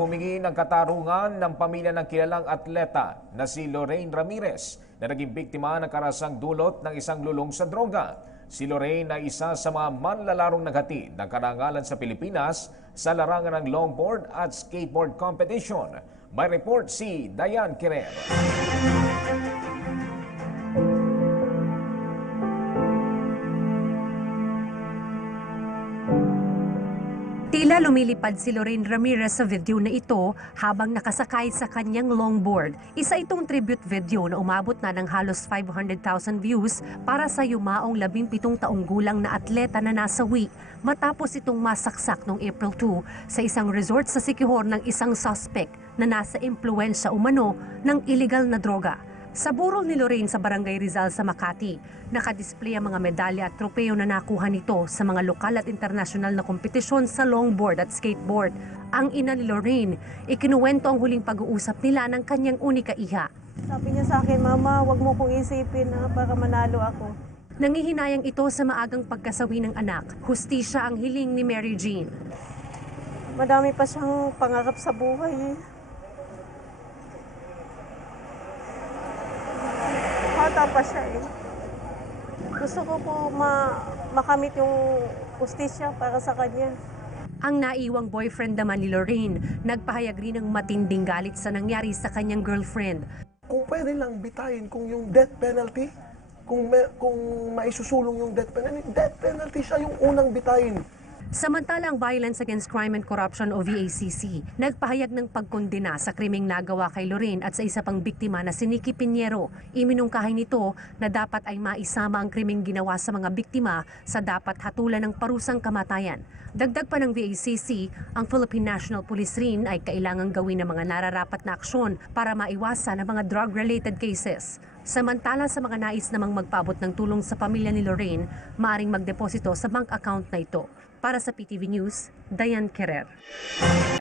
Humingi ng katarungan ng pamilya ng kilalang atleta na si Lorraine Ramirez na naging biktima ng karasang dulot ng isang lulong sa droga. Si Lorraine ay isa sa mga manlalarong naghatid ng karangalan sa Pilipinas sa larangan ng longboard at skateboard competition. May report si Dayan Querer. Tila lumilipad si Lorraine Ramirez sa video na ito habang nakasakay sa kanyang longboard. Isa itong tribute video na umabot na ng halos 500,000 views para sa yumaong 17 taong gulang na atleta na nasawi matapos itong masaksak noong April 2 sa isang resort sa Siquijor ng isang suspect na nasa impluwensya umano ng illegal na droga. Sa burol ni Lorraine sa Barangay Rizal sa Makati, nakadisplay ang mga medalya at tropeo na nakuha nito sa mga lokal at internasyonal na kompetisyon sa longboard at skateboard. Ang ina ni Lorraine, ikinuwento ang huling pag-uusap nila ng kanyang unika iha. Sabi niya sa akin, Mama, wag mo kong isipin para manalo ako. Nangihinayang ito sa maagang pagkasawi ng anak. Hustisya ang hiling ni Mary Jean. Madami pa siyang pangarap sa buhay. Bata pa siya eh. Gusto ko po makamit yung justisya para sa kanya. Ang naiwang boyfriend naman ni Lorraine, nagpahayag rin ng matinding galit sa nangyari sa kanyang girlfriend. Kung pwede lang bitayin kung yung death penalty, kung maisusulong yung death penalty siya yung unang bitayin. Samantala, ang Violence Against Crime and Corruption o VACC, nagpahayag ng pagkondena sa krimeng nagawa kay Lorraine at sa isa pang biktima na si Nicky Piñero. Iminungkahi nito na dapat ay maisama ang krimeng ginawa sa mga biktima sa dapat hatulan ng parusang kamatayan. Dagdag pa ng VACC, ang Philippine National Police rin ay kailangang gawin ng mga nararapat na aksyon para maiwasan ang mga drug-related cases. Samantala, sa mga nais namang magpaabot ng tulong sa pamilya ni Lorraine, maaring magdeposito sa bank account na ito. Para sa PTV News, Dayan Querer.